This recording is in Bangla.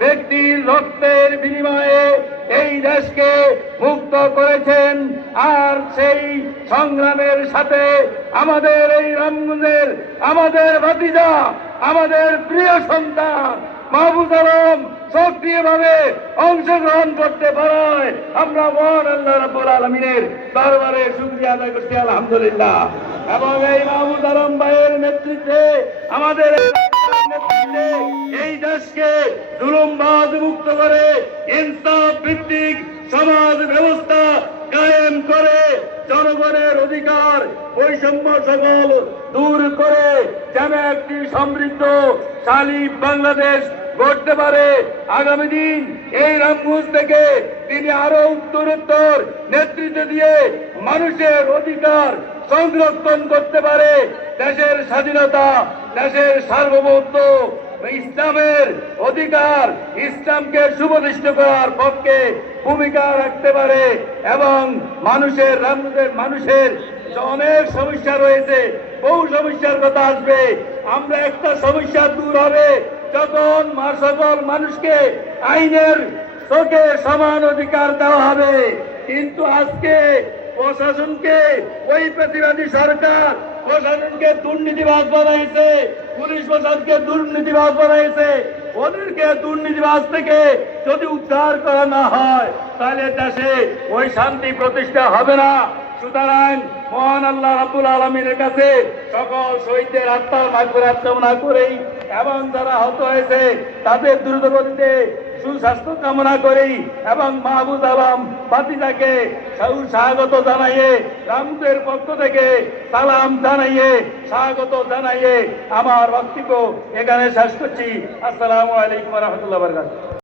ব্যক্তির রক্তের বিনিময়ে এই দেশকে মুক্ত করেছেন। আর সেই সংগ্রামের সাথে আমাদের এই রামগঞ্জের আমাদের ভাতিজা, আমাদের প্রিয় সন্তান মাহবুব আলম সক্রিয়ভাবে অংশগ্রহণ করতে পারায় আমরা মহান আল্লাহ রাব্বুল আলমিনের দরবারে শুকরিয়া আদায় করছি, আলহামদুলিল্লাহ। এবং এই মাহবুব আলম ভাইয়ের নেতৃত্বে আমাদের এই দেশকে জুলুমবাদ মুক্ত করে ইনসাফ ভিত্তিক সমাজ ব্যবস্থা কায়েম করে জনগণের অধিকার বৈষম্য সকল দূর করে যেন একটি সমৃদ্ধ শালিব বাংলাদেশ গড়তে পারে। আগামী দিন এই রামগঞ্জ থেকে তিনি আরও উত্তরোত্তর নেতৃত্ব দিয়ে মানুষের অধিকার সংরক্ষণ করতে পারে। দেশের স্বাধীনতা দেশের সার্বভৌমত্ব ইসলামের অধিকার, ইসলামকে সুপ্রতিষ্ঠ করার পক্ষে ভূমিকা রাখতে পারে এবং মানুষের রামগঞ্জের মানুষের অনেক সমস্যা রয়েছে, বহু সমস্যার কথা আসবে। আমরা একটা সমস্যা দূর হবে যখন সকল মানুষকে আইনের চোখে সমান অধিকার দেওয়া হবে। কিন্তু আজকে প্রশাসনকে ওই প্রতিবাদী সরকার প্রশাসনকে দুর্নীতিবাজ বানাইছে, পুলিশ প্রশাসনকে দুর্নীতিবাজ বানাইছে। ওদেরকে দুর্নীতিবাজ থেকে যদি উদ্ধার করা না হয়, তাহলে দেশে ওই শান্তি প্রতিষ্ঠা হবে না। সুতরাং মহান আল্লাহ রাবুল আলমীর কাছে সকল শহীদদের আত্মার মাগফিরাত কামনা করেই এবং যারা আহত হয়েছে, তাদের দ্রুত গতিতে সুস্বাস্থ্য কামনা করি এবং মাহবুদ আলম বাতিজাকে স্বাগত জানাইয়ে, রামদের পক্ষ থেকে সালাম জানাইয়ে, স্বাগত জানাইয়ে আমার বক্তব্য এখানে শেষ করছি। আসসালামু আলাইকুম রহমতুল্লাহ বরকাত